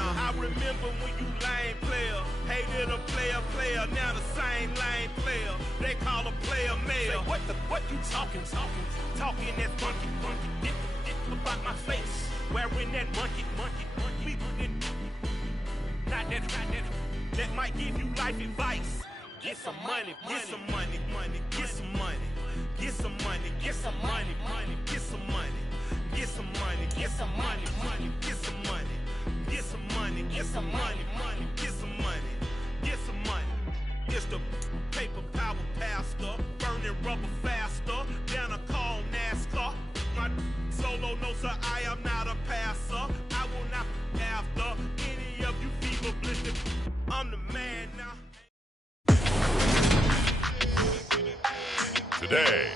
I remember when you lame player, hated a player, now the same lame player. They call a player mayor. What you talking that funky, about my face, wearing that monkey, not that, that might give you life advice. Get some money, get some money, get some money, get some money, get some money, get some money, get some money, get some money, get some money, get some money, get some money, get some money, get some money. It's the paper power pastor, burning rubber faster, down a call NASCAR. My solo notes are I am not a passer. I will not be after any of you fever blistered. I'm the man now. Today,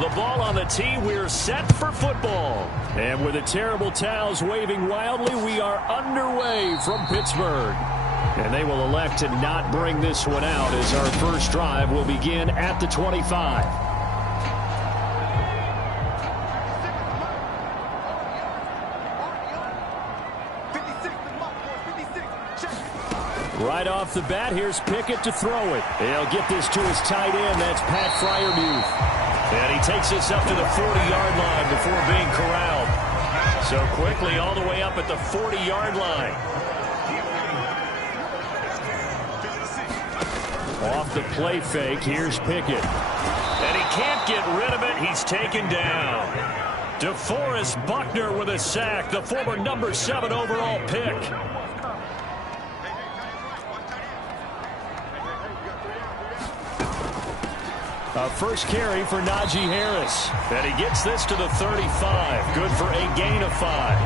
the ball on the tee, we're set for football. And with the terrible towels waving wildly, we are underway from Pittsburgh. And they will elect to not bring this one out as our first drive will begin at the 25. Right off the bat, here's Pickett to throw it. He'll get this to his tight end. That's Pat Freiermuth. And he takes this up to the 40-yard line before being corralled. So quickly all the way up at the 40-yard line. Off the play fake, here's Pickett. And he can't get rid of it. He's taken down. DeForest Buckner with a sack, the former number 7 overall pick. A first carry for Najee Harris. And he gets this to the 35. Good for a gain of 5.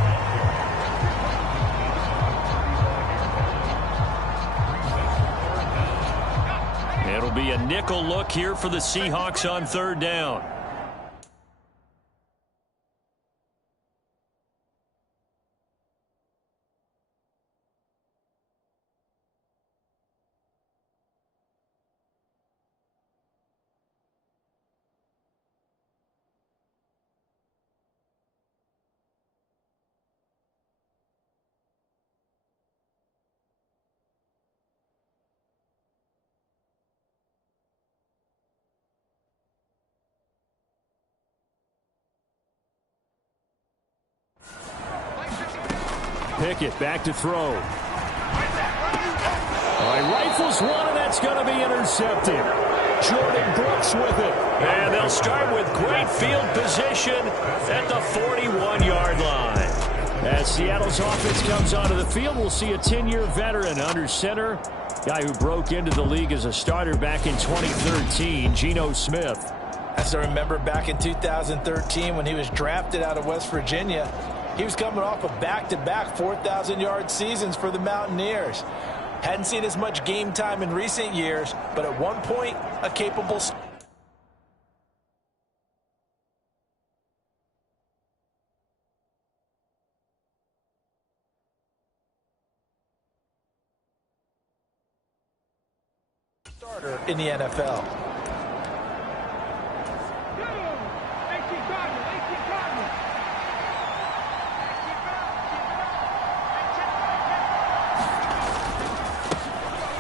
It'll be a nickel look here for the Seahawks on third down. Pickett back to throw. All right, rifles one, and that's going to be intercepted. Jordan Brooks with it. And they'll start with great field position at the 41-yard line. As Seattle's offense comes onto the field, we'll see a 10-year veteran under center. Guy who broke into the league as a starter back in 2013, Geno Smith. As I remember back in 2013 when he was drafted out of West Virginia, he was coming off of back-to-back 4,000-yard seasons for the Mountaineers. Hadn't seen as much game time in recent years, but at one point, a capable starter in the NFL.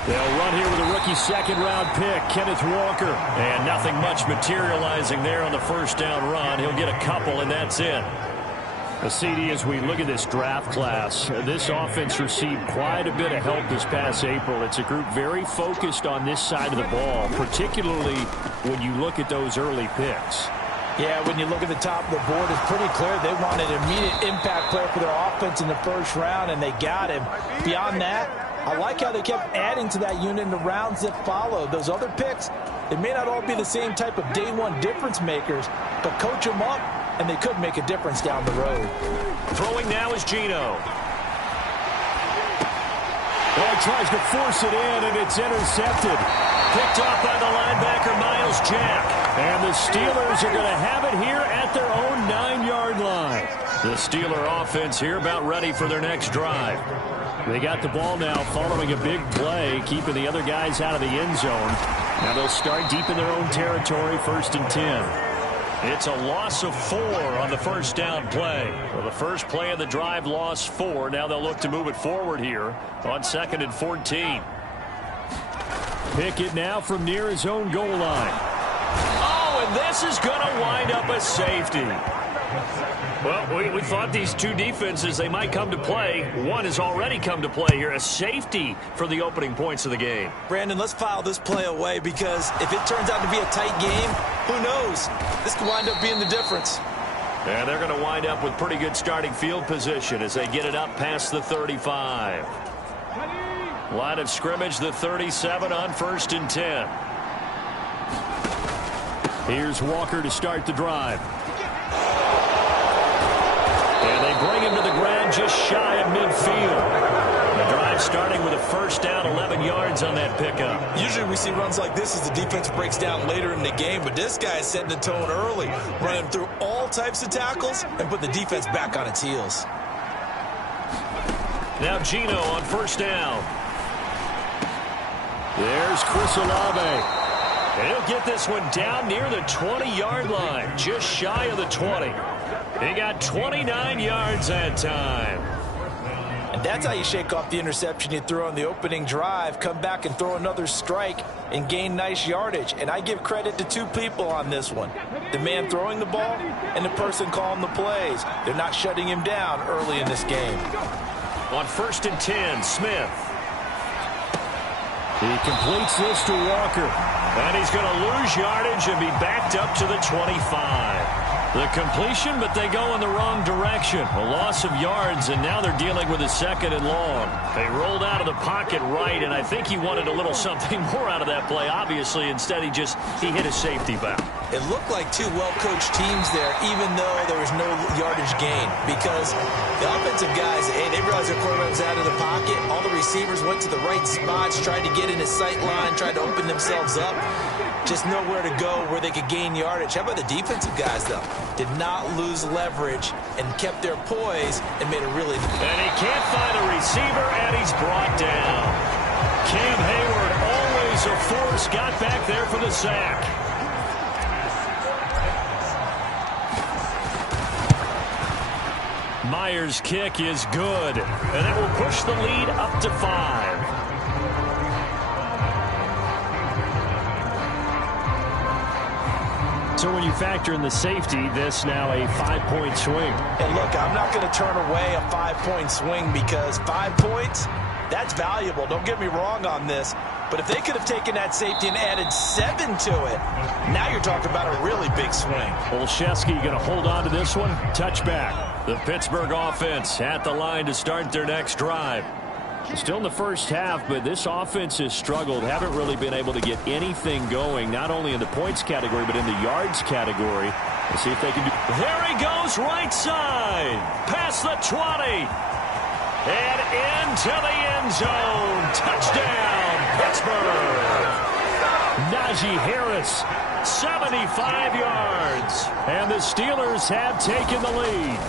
They'll run here with a rookie second-round pick, Kenneth Walker. And nothing much materializing there on the first down run. He'll get a couple, and that's it. CD, as we look at this draft class, this offense received quite a bit of help this past April. It's a group very focused on this side of the ball, particularly when you look at those early picks. Yeah, when you look at the top of the board, it's pretty clear they wanted an immediate impact player for their offense in the first round, and they got him. Beyond that, I like how they kept adding to that unit in the rounds that followed. Those other picks, they may not all be the same type of day-one difference makers, but coach them up, and they could make a difference down the road. Throwing now is Geno. Well, he tries to force it in, and it's intercepted. Picked off by the linebacker, Miles Jack. And the Steelers are going to have it here at their own 9-yard line. The Steeler offense here about ready for their next drive. They got the ball now following a big play, keeping the other guys out of the end zone. Now they'll start deep in their own territory, 1st and 10. It's a loss of 4 on the first down play. Well, the first play of the drive lost 4. Now they'll look to move it forward here on 2nd and 14. Pickett now from near his own goal line. Oh, and this is going to wind up a safety. Well, we thought these two defenses, they might come to play. One has already come to play here. A safety for the opening points of the game. Brandon, let's file this play away because if it turns out to be a tight game, who knows? This could wind up being the difference. And they're going to wind up with pretty good starting field position as they get it up past the 35. Line of scrimmage, the 37 on 1st and 10. Here's Walker to start the drive. And they bring him to the ground just shy of midfield. The drive starting with a first down, 11 yards on that pickup. Usually we see runs like this as the defense breaks down later in the game, but this guy is setting the tone early, running through all types of tackles and put the defense back on its heels. Now Gino on first down. There's Chris Olave. And he'll get this one down near the 20-yard line, just shy of the 20. He got 29 yards that time. And that's how you shake off the interception you threw on the opening drive, come back and throw another strike and gain nice yardage. And I give credit to two people on this one. The man throwing the ball and the person calling the plays. They're not shutting him down early in this game. On 1st and 10, Smith. He completes this to Walker. And he's going to lose yardage and be backed up to the 25. The completion, but they go in the wrong direction. A loss of yards, and now they're dealing with a 2nd and long. They rolled out of the pocket right, and I think he wanted a little something more out of that play. Obviously, instead he hit a safety back. It looked like two well-coached teams there, even though there was no yardage gain. Because the offensive guys, they realized their quarterback was out of the pocket. All the receivers went to the right spots, tried to get in his sight line, tried to open themselves up. Just nowhere to go where they could gain yardage. How about the defensive guys, though? Did not lose leverage and kept their poise and made a really... And he can't find a receiver, and he's brought down. Cam Hayward, always a force, got back there for the sack. Myers' kick is good, and it will push the lead up to 5. So when you factor in the safety, this now a 5-point swing. And look, I'm not going to turn away a 5-point swing because 5 points, that's valuable. Don't get me wrong on this. But if they could have taken that safety and added 7 to it, now you're talking about a really big swing. Olszewski going to hold on to this one. Touchback. The Pittsburgh offense at the line to start their next drive. Still in the first half, but this offense has struggled. Haven't really been able to get anything going, not only in the points category, but in the yards category. Let's see if they can do. There he goes, right side. Past the 20. And into the end zone. Touchdown, Pittsburgh. Najee Harris, 75 yards. And the Steelers have taken the lead.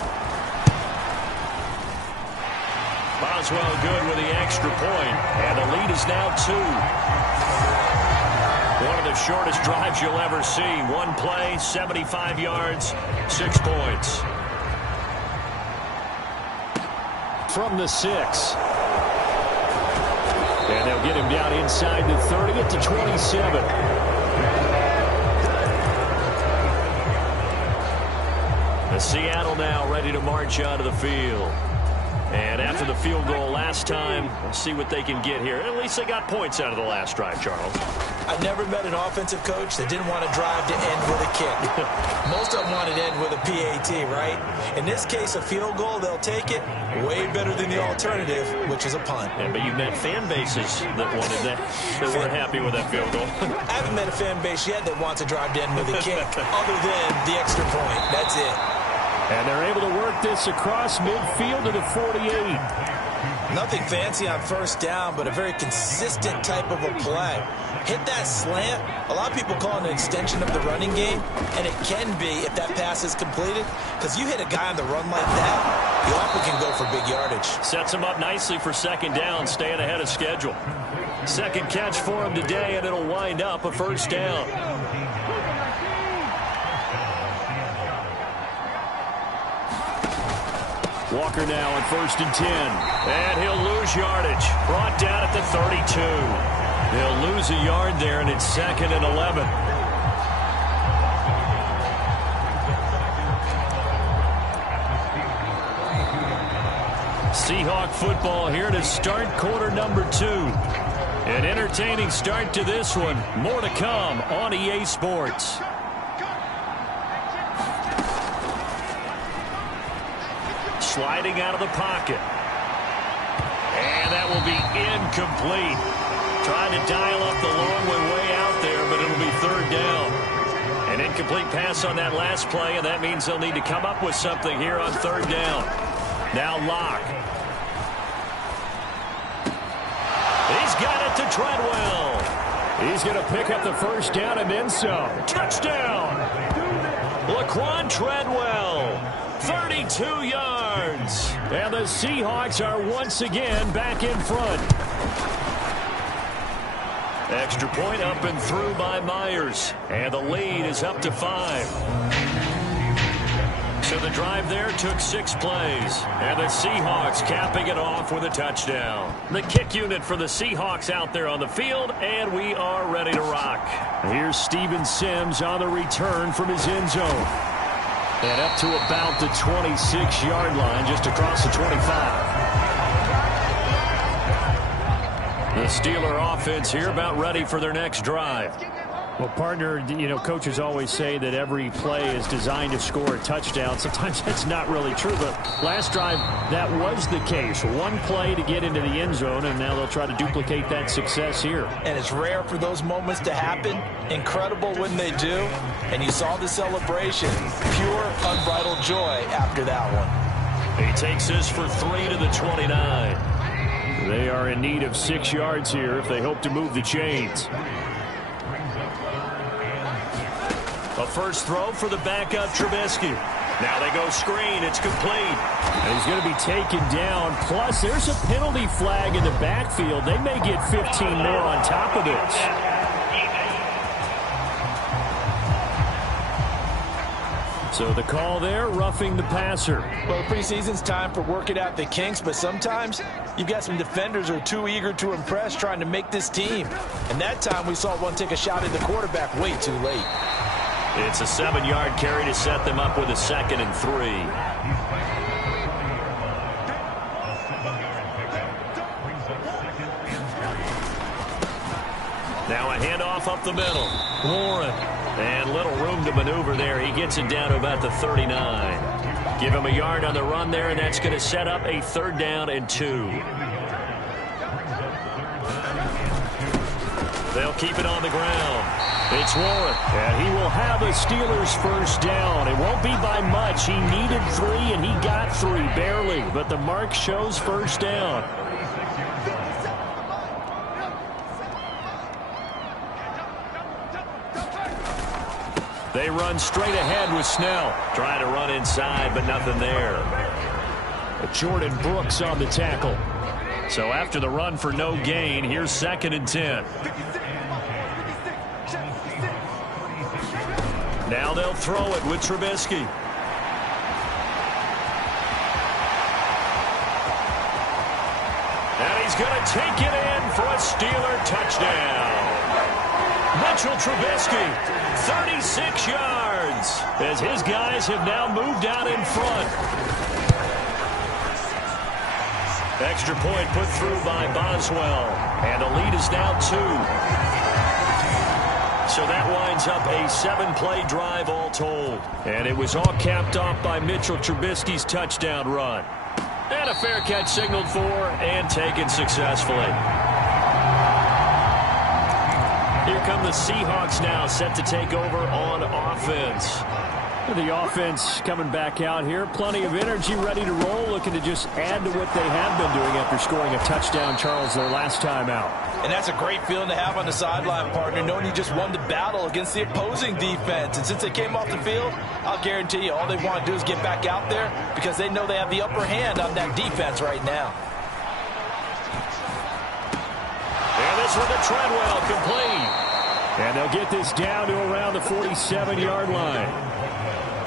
Boswell good with the extra point, and the lead is now 2. One of the shortest drives you'll ever see. One play, 75 yards, 6 points. From the 6. And they'll get him down inside the 30 at the 27. The Seattle now ready to march onto the field. And after the field goal last time, we'll see what they can get here. At least they got points out of the last drive, Charles. I've never met an offensive coach that didn't want to drive to end with a kick. Most of them wanted to end with a PAT, right? In this case, a field goal, they'll take it. Way better than the alternative, which is a punt. Yeah, but you've met fan bases that wanted that weren't happy with that field goal. I haven't met a fan base yet that wants to drive to end with a kick, other than the extra point. That's it. And they're able to work this across midfield to the 48. Nothing fancy on first down, but a very consistent type of a play. Hit that slant. A lot of people call it an extension of the running game, and it can be if that pass is completed, because you hit a guy on the run like that, you often can go for big yardage. Sets him up nicely for second down, staying ahead of schedule. Second catch for him today, and it'll wind up a first down. Walker now on 1st and 10. And he'll lose yardage. Brought down at the 32. He'll lose a yard there, and it's 2nd and 11. Seahawk football here to start quarter number 2. An entertaining start to this one. More to come on EA Sports. Sliding out of the pocket. And that will be incomplete. Trying to dial up the long way out there, but it'll be 3rd down. An incomplete pass on that last play, and that means they'll need to come up with something here on 3rd down. Now Locke. He's got it to Treadwell. He's going to pick up the first down and then some. Touchdown! Laquan Treadwell. 32 yards. And the Seahawks are once again back in front. Extra point up and through by Myers. And the lead is up to 5. So the drive there took 6 plays. And the Seahawks capping it off with a touchdown. The kick unit for the Seahawks out there on the field, and we are ready to rock. Here's Steven Sims on the return from his end zone. And up to about the 26-yard line, just across the 25. The Steeler offense here about ready for their next drive. Well, partner, you know, coaches always say that every play is designed to score a touchdown. Sometimes that's not really true, but last drive, that was the case. One play to get into the end zone, and now they'll try to duplicate that success here. And it's rare for those moments to happen. Incredible when they do. And you saw the celebration. Pure, unbridled joy after that one. He takes this for 3 to the 29. They are in need of 6 yards here if they hope to move the chains. A first throw for the backup Trubisky. Now they go screen. It's complete. And he's going to be taken down. Plus, there's a penalty flag in the backfield. They may get 15 more on top of this. So the call there, roughing the passer. Well, preseason's time for working out the kinks, but sometimes you've got some defenders who are too eager to impress, trying to make this team. And that time we saw one take a shot at the quarterback way too late. It's a 7-yard carry to set them up with a 2nd and 3. Now a handoff up the middle. Warren. And little room to maneuver there. He gets it down to about the 39. Give him a yard on the run there, and that's going to set up a 3rd down and 2. They'll keep it on the ground. It's Warren, and he will have a Steelers first down. It won't be by much. He needed 3, and he got 3, barely. But the mark shows first down. They run straight ahead with Snell. Trying to run inside, but nothing there. Jordan Brooks on the tackle. So after the run for no gain, here's 2nd and 10. Now they'll throw it with Trubisky. And he's going to take it in for a Steeler touchdown. Mitchell Trubisky, 36 yards, as his guys have now moved out in front. Extra point put through by Boswell, and the lead is now 2. So that winds up a 7-play drive all told. And it was all capped off by Mitchell Trubisky's touchdown run. And a fair catch signaled for and taken successfully. Here come the Seahawks now, set to take over on offense. The offense coming back out here. Plenty of energy, ready to roll, looking to just add to what they have been doing after scoring a touchdown, Charles, their last time out. And that's a great feeling to have on the sideline, partner, knowing you just won the battle against the opposing defense. And since they came off the field, I'll guarantee you all they want to do is get back out there because they know they have the upper hand on that defense right now. And this one to Treadwell, complete. And they'll get this down to around the 47-yard line.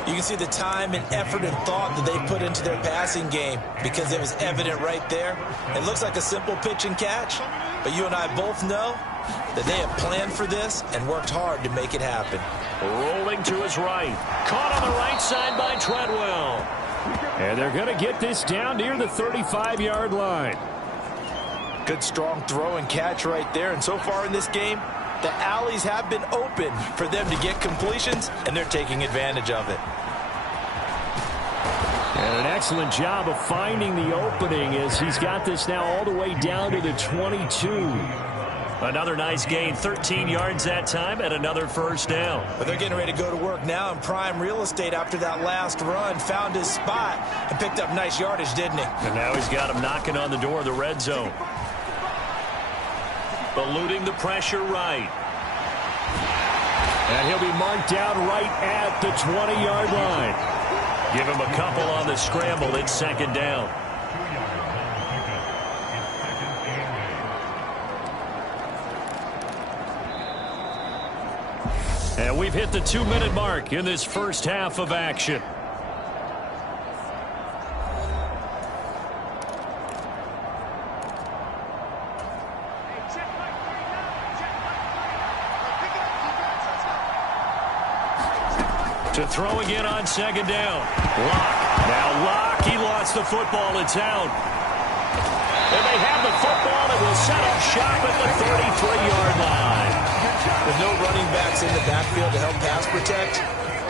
You can see the time and effort and thought that they put into their passing game because it was evident right there. It looks like a simple pitch and catch, but you and I both know that they have planned for this and worked hard to make it happen. Rolling to his right. Caught on the right side by Treadwell. And they're going to get this down near the 35-yard line. Good strong throw and catch right there. And so far in this game, the alleys have been open for them to get completions, and they're taking advantage of it. And an excellent job of finding the opening as he's got this now all the way down to the 22. Another nice gain, 13 yards that time, and another first down. But they're getting ready to go to work now in prime real estate after that last run. Found his spot and picked up nice yardage, didn't he? And now he's got him knocking on the door of the red zone. Eluding the pressure right. And he'll be marked down right at the 20-yard line. Give him a couple on the scramble. It's second down. And we've hit the 2-minute mark in this first half of action. To throw again on second down. Locke. Now Locke, he lost the football. It's out. And they have the football and will set up shop at the 33-yard line. With no running backs in the backfield to help pass protect,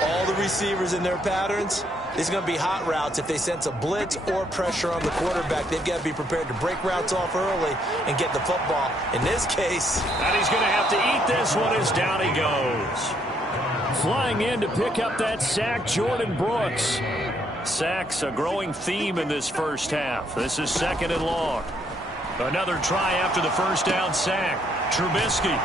all the receivers in their patterns, these are going to be hot routes. If they sense a blitz or pressure on the quarterback, they've got to be prepared to break routes off early and get the football. In this case, and he's going to have to eat this one as down he goes. Flying in to pick up that sack, Jordan Brooks. Sacks a growing theme in this first half. This is second and long. Another try after the first down sack. Trubisky.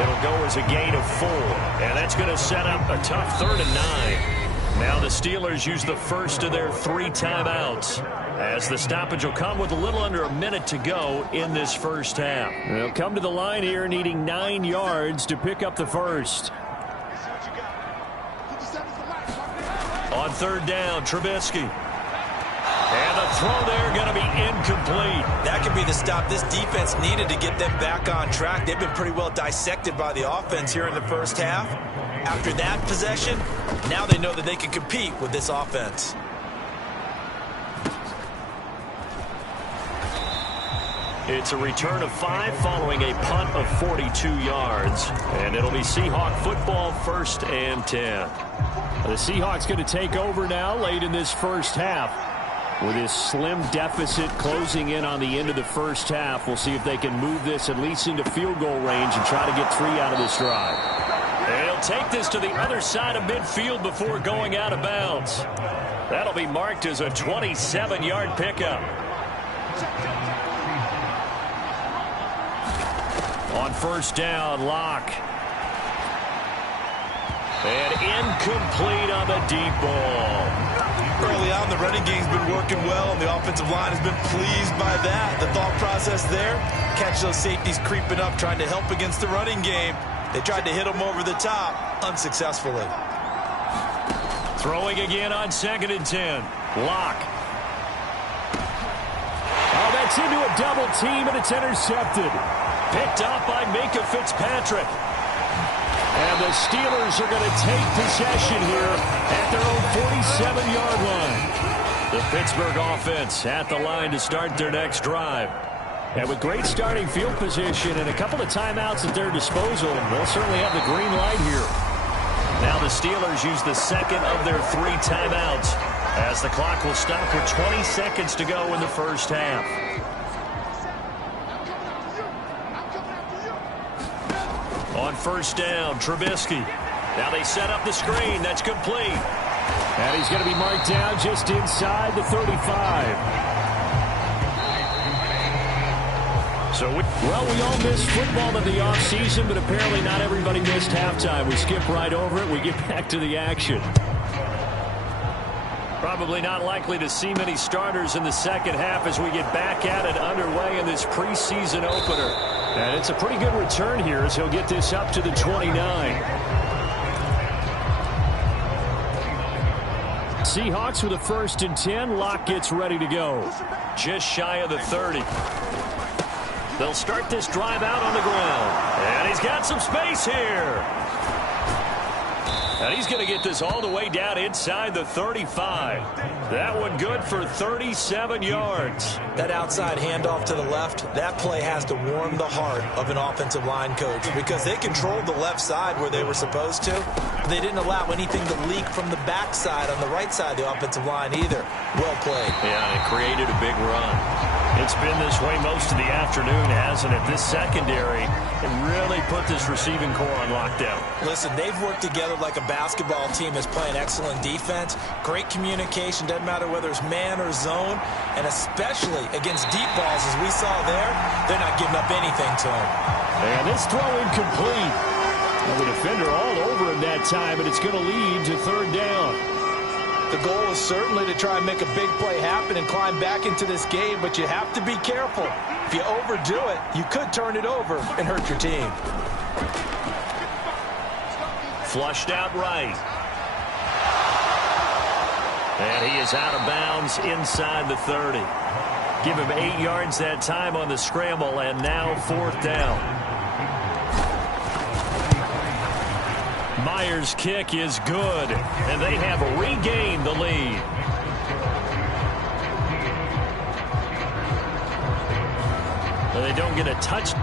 It'll go as a gain of 4. And that's going to set up a tough 3rd and 9. Now the Steelers use the first of their 3 timeouts, as the stoppage will come with a little under a minute to go in this first half. They'll come to the line here needing 9 yards to pick up the first. On 3rd down, Trubisky. And the throw there going to be incomplete. That could be the stop this defense needed to get them back on track. They've been pretty well dissected by the offense here in the first half. After that possession, now they know that they can compete with this offense. It's a return of 5 following a punt of 42 yards. And it'll be Seahawk football, 1st and 10. The Seahawks going to take over now late in this first half. With this slim deficit closing in on the end of the first half, we'll see if they can move this at least into field goal range and try to get 3 out of this drive. And he'll take this to the other side of midfield before going out of bounds. That'll be marked as a 27-yard pickup. On 1st down, Locke. And incomplete on the deep ball. Early on, the running game's been working well, and the offensive line has been pleased by that. The thought process there, catch those safeties creeping up, trying to help against the running game. They tried to hit them over the top, unsuccessfully. Throwing again on 2nd and 10. Locke. Oh, that's into a double team, and it's intercepted. Picked up by Minkah Fitzpatrick. And the Steelers are going to take possession here at their own 47-yard line. The Pittsburgh offense at the line to start their next drive. And with great starting field position and a couple of timeouts at their disposal, they'll certainly have the green light here. Now the Steelers use the second of their 3 timeouts, as the clock will stop with 20 seconds to go in the first half. On 1st down, Trubisky. Now they set up the screen. That's complete. And he's going to be marked down just inside the 35. So, we all missed football in the offseason, but apparently not everybody missed halftime. We skip right over it. We get back to the action. Probably not likely to see many starters in the second half as we get back at it underway in this preseason opener. And it's a pretty good return here as he'll get this up to the 29. Seahawks with a 1st and 10. Locke gets ready to go. Just shy of the 30. They'll start this drive out on the ground. And he's got some space here. And he's going to get this all the way down inside the 35. That one good for 37 yards. That outside handoff to the left, that play has to warm the heart of an offensive line coach because they controlled the left side where they were supposed to. They didn't allow anything to leak from the backside on the right side of the offensive line either. Well played. Yeah, and it created a big run. It's been this way most of the afternoon, hasn't it? This secondary can really put this receiving core on lockdown. Listen, they've worked together like a basketball team that's playing excellent defense. Great communication, doesn't matter whether it's man or zone, and especially against deep balls as we saw there, they're not giving up anything to them. And this throw incomplete. Well, the defender all over him that time, and it's going to lead to 3rd down. The goal is certainly to try and make a big play happen and climb back into this game, but you have to be careful. If you overdo it, you could turn it over and hurt your team. Flushed out right. And he is out of bounds inside the 30. Give him 8 yards that time on the scramble, and now 4th down. Myers' kick is good, and they have regained the lead. But they don't get a touch.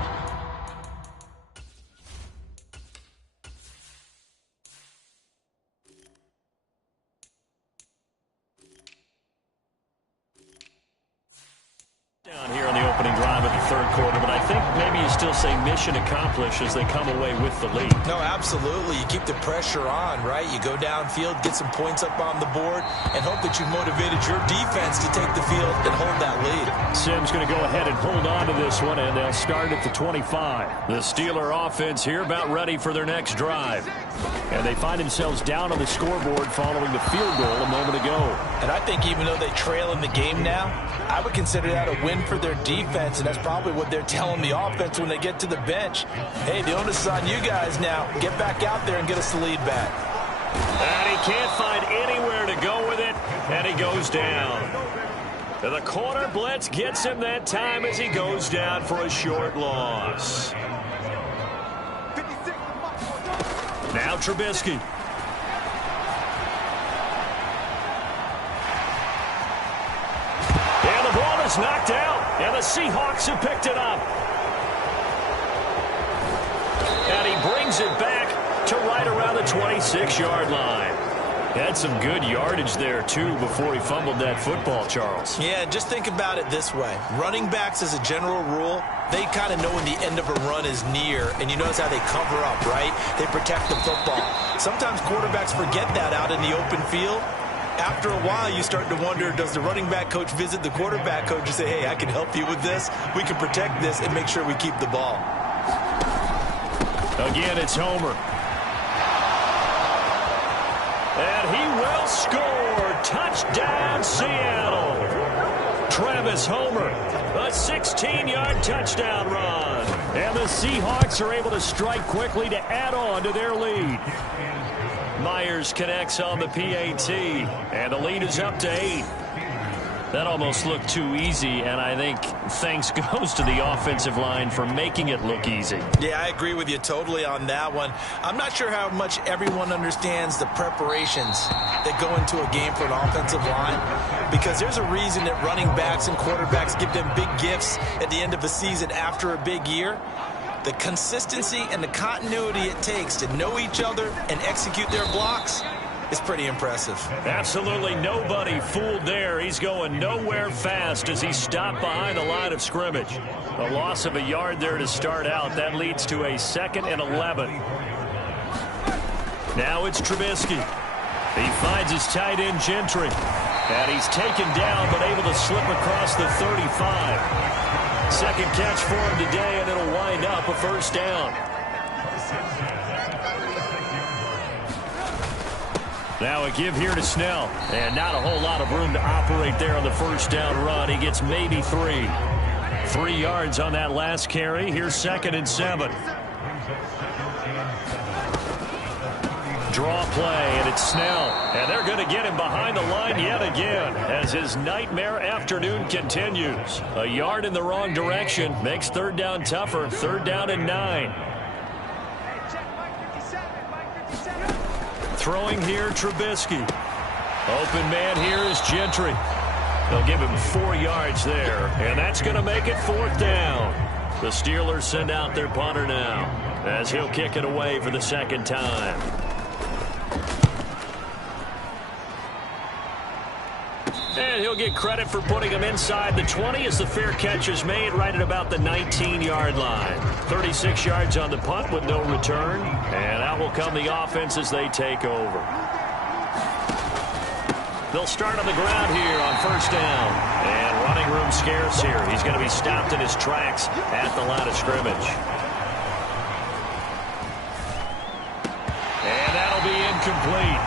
Down here on the opening drive of the 3rd quarter, but I think maybe you still say mission accomplished as they come away with the lead. No, absolutely. You keep the pressure on, right? You go downfield, get some points up on the board, and hope that you've motivated your defense to take the field and hold that lead. Simms going to go ahead and hold on to this one, and they'll start at the 25. The Steeler offense here about ready for their next drive. And they find themselves down on the scoreboard following the field goal a moment ago. And I think even though they trail in the game now, I would consider that a win for their defense, and that's probably what they're telling the offense when they get to the bench. Hey, the onus is on you guys now. Get back out there and get us the lead back. And he can't find anywhere to go with it, and he goes down. The corner blitz gets him that time as he goes down for a short loss. Now Trubisky. And the ball is knocked out, and the Seahawks have picked it up. And he brings it back to right around the 26-yard line. Had some good yardage there, too, before he fumbled that football, Charles. Yeah, just think about it this way. Running backs, as a general rule, they kind of know when the end of a run is near, and you notice how they cover up, right? They protect the football. Sometimes quarterbacks forget that out in the open field. After a while, you start to wonder, does the running back coach visit the quarterback coach and say, hey, I can help you with this. We can protect this and make sure we keep the ball. Again, it's Homer. And he will score. Touchdown, Seattle. Travis Homer, a 16-yard touchdown run. And the Seahawks are able to strike quickly to add on to their lead. Myers connects on the PAT, and the lead is up to 8. That almost looked too easy, and I think thanks goes to the offensive line for making it look easy. Yeah, I agree with you totally on that one. I'm not sure how much everyone understands the preparations that go into a game for an offensive line, because there's a reason that running backs and quarterbacks give them big gifts at the end of the season after a big year. The consistency and the continuity it takes to know each other and execute their blocks is pretty impressive. Absolutely nobody fooled there. He's going nowhere fast as he stopped behind the line of scrimmage. A loss of a yard there to start out. That leads to a 2nd and 11. Now it's Trubisky. He finds his tight end, Gentry. And he's taken down, but able to slip across the 35. Second catch for him today, and it'll wind up a first down. Now a give here to Snell. And not a whole lot of room to operate there on the first down run. He gets maybe 3. 3 yards on that last carry. Here's 2nd and 7. Draw play, and it's Snell. And they're going to get him behind the line yet again as his nightmare afternoon continues. A yard in the wrong direction makes 3rd down tougher. 3rd down and 9. Throwing here, Trubisky. Open man here is Gentry. They'll give him 4 yards there, and that's going to make it 4th down. The Steelers send out their punter now as he'll kick it away for the 2nd time. And he'll get credit for putting him inside the 20 as the fair catch is made right at about the 19-yard line. 36 yards on the punt with no return. And out will come the offense as they take over. They'll start on the ground here on 1st down. And running room scarce here. He's going to be stopped in his tracks at the line of scrimmage. And that'll be incomplete.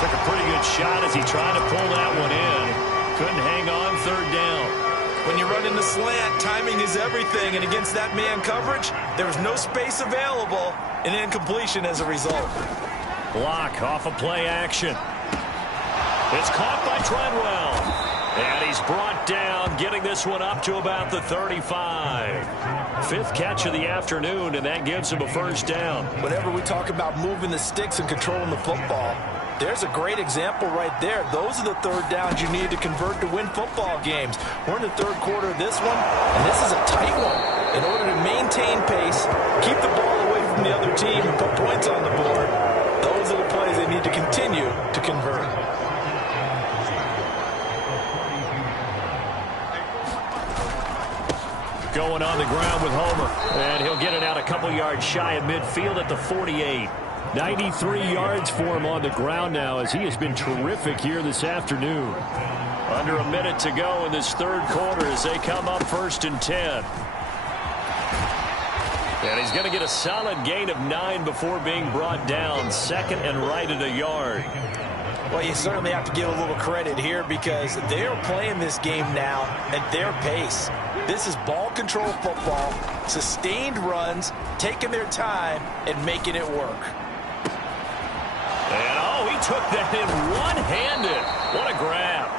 Took a pretty good shot as he tried to pull that one in. Couldn't hang on. 3rd down. When you run in the slant, timing is everything, and against that man coverage, there was no space available, and incompletion as a result. Block off of play action. It's caught by Treadwell. And he's brought down, getting this one up to about the 35. 5th catch of the afternoon, and that gives him a 1st down. Whenever we talk about moving the sticks and controlling the football, there's a great example right there. Those are the 3rd downs you need to convert to win football games. We're in the 3rd quarter of this one, and this is a tight one. In order to maintain pace, keep the ball away from the other team, and put points on the board, those are the plays they need to continue to convert. Going on the ground with Homer, and he'll get it out a couple yards shy of midfield at the 48. 93 yards for him on the ground now as he has been terrific here this afternoon. Under a minute to go in this 3rd quarter as they come up 1st and 10. And he's going to get a solid gain of 9 before being brought down. 2nd and right at a yard. Well, you certainly have to give a little credit here because they're playing this game now at their pace. This is ball control football, sustained runs, taking their time, and making it work. And, oh, he took that in one-handed. What a grab.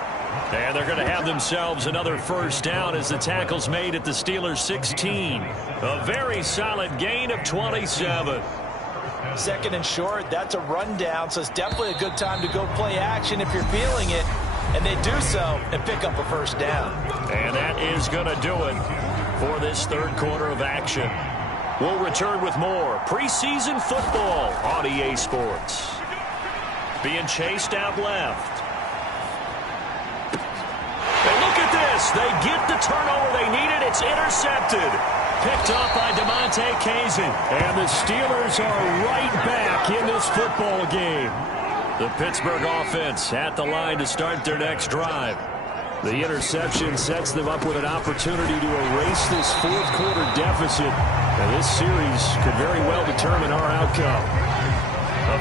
And they're going to have themselves another 1st down as the tackle's made at the Steelers' 16. A very solid gain of 27. 2nd and short, that's a rundown, so it's definitely a good time to go play action if you're feeling it. And they do so and pick up a 1st down. And that is going to do it for this 3rd quarter of action. We'll return with more preseason football on EA Sports. Being chased out left. And look at this. They get the turnover they needed. It's intercepted. Picked up by DeMonte Casey. And the Steelers are right back in this football game. The Pittsburgh offense at the line to start their next drive. The interception sets them up with an opportunity to erase this 4th quarter deficit. And this series could very well determine our outcome.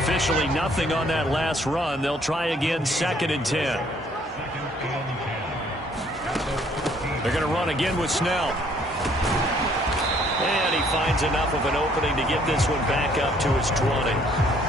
Officially nothing on that last run. They'll try again 2nd and 10. They're going to run again with Snell. And he finds enough of an opening to get this one back up to his 20.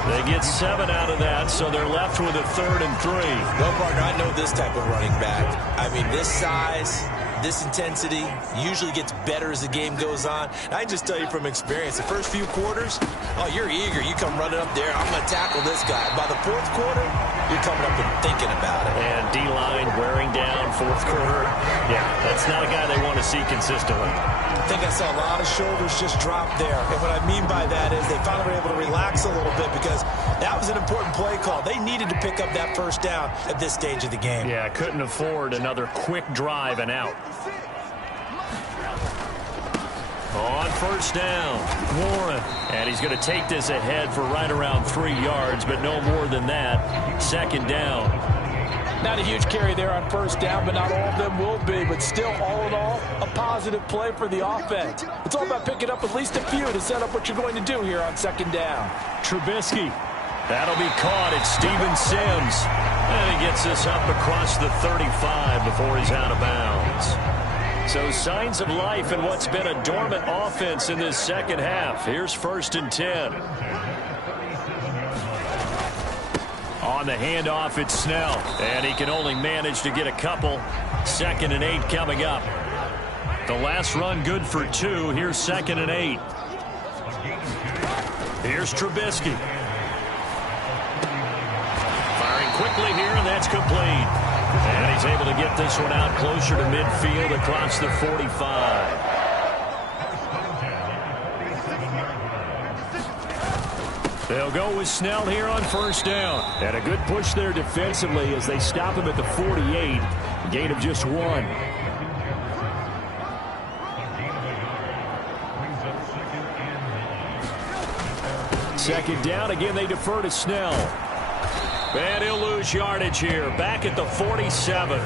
They get 7 out of that, so they're left with a 3rd and 3. Well, partner, I know this type of running back. I mean, this size, this intensity usually gets better as the game goes on. And I just tell you from experience, the first few quarters, oh, you're eager. You come running up there, I'm going to tackle this guy. By the 4th quarter, you're coming up and thinking about it. And D-line wearing down 4th quarter. Yeah, that's not a guy they want to see consistently. I think I saw a lot of shoulders just drop there. And what I mean by that is they finally were able to relax a little bit because that was an important play call. They needed to pick up that 1st down at this stage of the game. Yeah, couldn't afford another quick drive and out. On first down, Warren. And he's going to take this ahead for right around 3 yards, but no more than that. Second down. Not a huge carry there on first down, but not all of them will be. But still, all in all, a positive play for the offense. It's all about picking up at least a few to set up what you're going to do here on second down. Trubisky. That'll be caught. It's Steven Sims. And he gets this up across the 35 before he's out of bounds. So signs of life in what's been a dormant offense in this second half. Here's 1st and 10. On the handoff, it's Snell. And he can only manage to get a couple. 2nd and 8 coming up. The last run good for 2. Here's 2nd and 8. Here's Trubisky. Firing quickly here, and that's complete. And he's able to get this one out closer to midfield across the 45. They'll go with Snell here on first down. And a good push there defensively as they stop him at the 48. A gain of just 1. Second down. Again, they defer to Snell. And he'll lose yardage here. Back at the 47.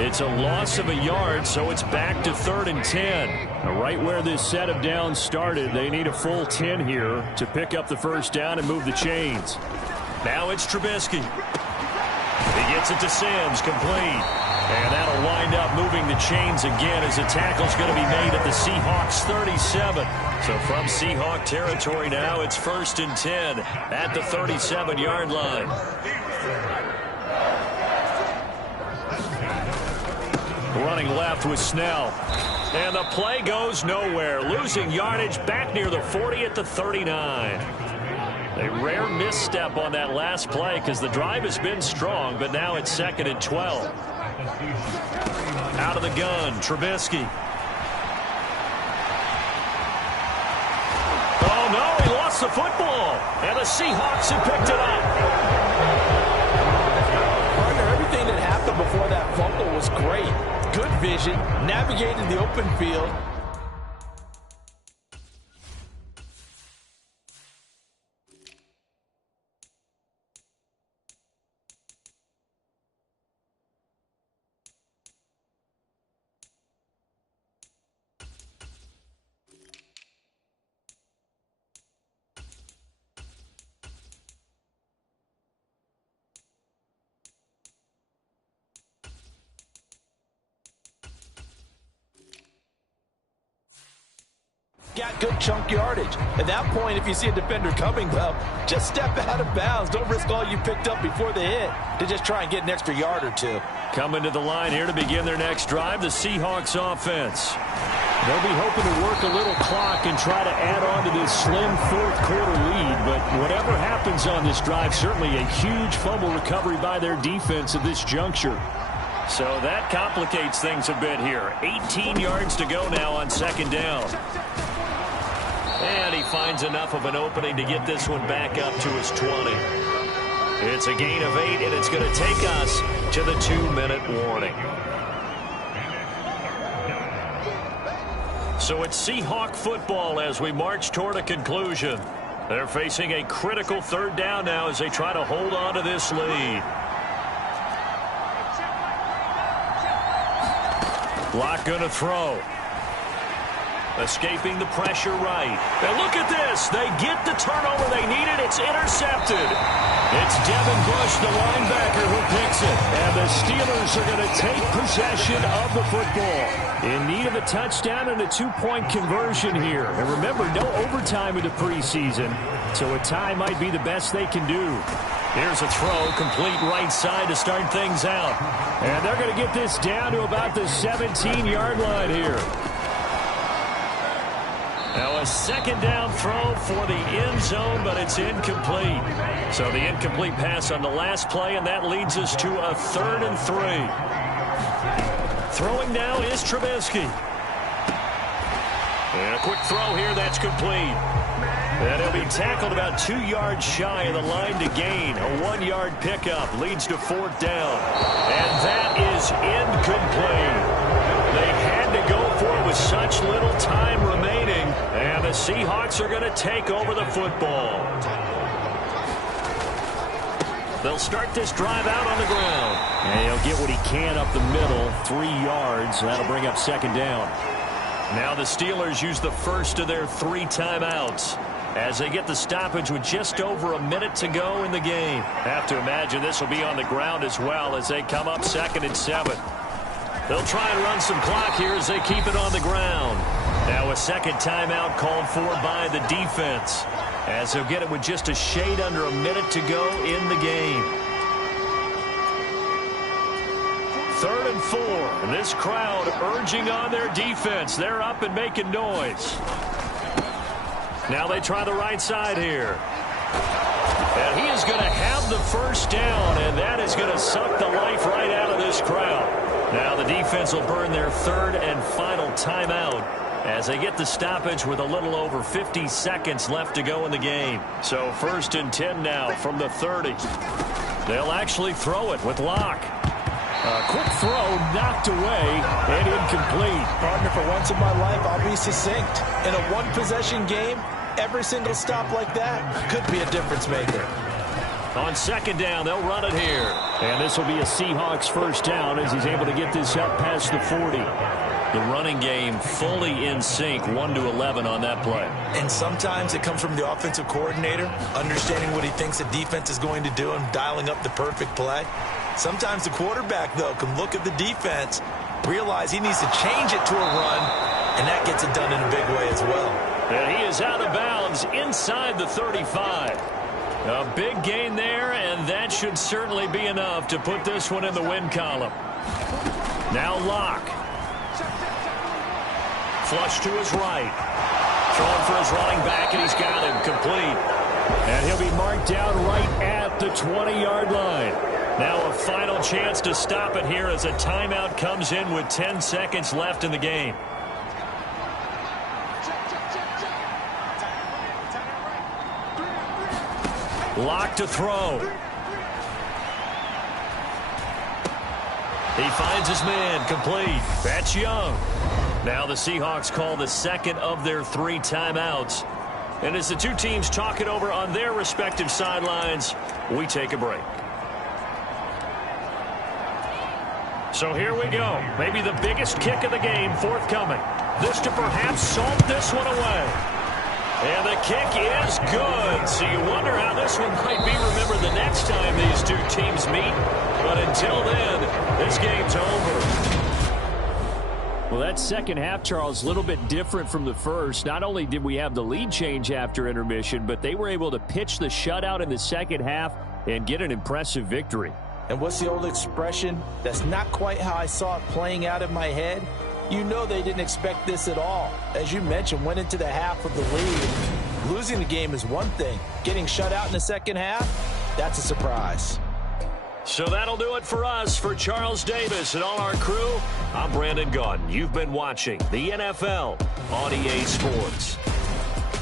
It's a loss of a yard, so it's back to 3rd and 10. Right where this set of downs started, they need a full 10 here to pick up the first down and move the chains. Now it's Trubisky. He gets it to Sims, complete. And that'll wind up moving the chains again as the tackle's going to be made at the Seahawks 37. So from Seahawk territory now, it's 1st and 10 at the 37-yard line. Running left with Snell. And the play goes nowhere. Losing yardage back near the 40 at the 39. A rare misstep on that last play because the drive has been strong, but now it's 2nd and 12. Out of the gun, Trubisky. Oh, no, he lost the football. And the Seahawks have picked it up. Partner, everything that happened before that fumble was great. Good vision, navigated the open field. Got good chunk yardage. At that point, if you see a defender coming up, just step out of bounds. Don't risk all you picked up before the hit to just try and get an extra yard or 2. Coming to the line here to begin their next drive, the Seahawks offense. They'll be hoping to work a little clock and try to add on to this slim fourth-quarter lead. But whatever happens on this drive, certainly a huge fumble recovery by their defense at this juncture. So that complicates things a bit here. 18 yards to go now on 2nd down. And he finds enough of an opening to get this one back up to his 20. It's a gain of 8, and it's going to take us to the 2-minute warning. So it's Seahawk football as we march toward a conclusion. They're facing a critical 3rd down now as they try to hold on to this lead. Block going to throw. Escaping the pressure right. And look at this. They get the turnover they needed. It's intercepted. It's Devin Bush, the linebacker, who picks it. And the Steelers are going to take possession of the football. In need of a touchdown and a 2-point conversion here. And remember, no overtime in the preseason. So a tie might be the best they can do. Here's a throw, complete right side to start things out. And they're going to get this down to about the 17-yard line here. Now a 2nd down throw for the end zone, but it's incomplete. So the incomplete pass on the last play, and that leads us to a 3rd and 3. Throwing now is Trubisky. And a quick throw here, that's complete. And he'll be tackled about 2 yards shy of the line to gain. A 1-yard pickup leads to 4th down. And that is incomplete. They had to go for it with such little time remaining. And the Seahawks are going to take over the football. They'll start this drive out on the ground. And he'll get what he can up the middle, 3 yards. That'll bring up second down. Now the Steelers use the first of their 3 timeouts as they get the stoppage with just over a minute to go in the game. Have to imagine this will be on the ground as well as they come up 2nd and 7. They'll try and run some clock here as they keep it on the ground. Now a second timeout called for by the defense as they'll get it with just a shade under a minute to go in the game. 3rd and 4. And this crowd urging on their defense. They're up and making noise. Now they try the right side here. And he is going to have the first down, and that is going to suck the life right out of this crowd. Now the defense will burn their 3rd and final timeout as they get the stoppage with a little over 50 seconds left to go in the game. So 1st and 10 now from the 30. They'll actually throw it with Locke. A quick throw knocked away and incomplete. Partner, for once in my life, I'll be succinct. In a one-possession game, every single stop like that could be a difference maker. On 2nd down, they'll run it here. And this will be a Seahawks first down as he's able to get this up past the 40. The running game fully in sync, 1-11 on that play. And sometimes it comes from the offensive coordinator, understanding what he thinks the defense is going to do and dialing up the perfect play. Sometimes the quarterback, though, can look at the defense, realize he needs to change it to a run, and that gets it done in a big way as well. And he is out of bounds inside the 35. A big gain there, and that should certainly be enough to put this one in the win column. Now Locke. Flush to his right. Throwing for his running back, and he's got him complete. And he'll be marked down right at the 20-yard line. Now a final chance to stop it here as a timeout comes in with 10 seconds left in the game. Locke to throw. He finds his man, complete. That's Young. Now the Seahawks call the second of their 3 timeouts. And as the two teams talk it over on their respective sidelines, we take a break. So here we go. Maybe the biggest kick of the game forthcoming. This to perhaps salt this one away. And the kick is good. So you wonder how this one might be remembered the next time these two teams meet. But until then, this game's over. Well, that second half, Charles, a little bit different from the first. Not only did we have the lead change after intermission, but they were able to pitch the shutout in the second half and get an impressive victory. And what's the old expression? That's not quite how I saw it playing out in my head. You know they didn't expect this at all. As you mentioned, went into the half of the lead. Losing the game is one thing. Getting shut out in the second half, that's a surprise. So that'll do it for us. For Charles Davis and all our crew, I'm Brandon Gaudin. You've been watching the NFL on EA Sports.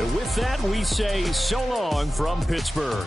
And with that, we say so long from Pittsburgh.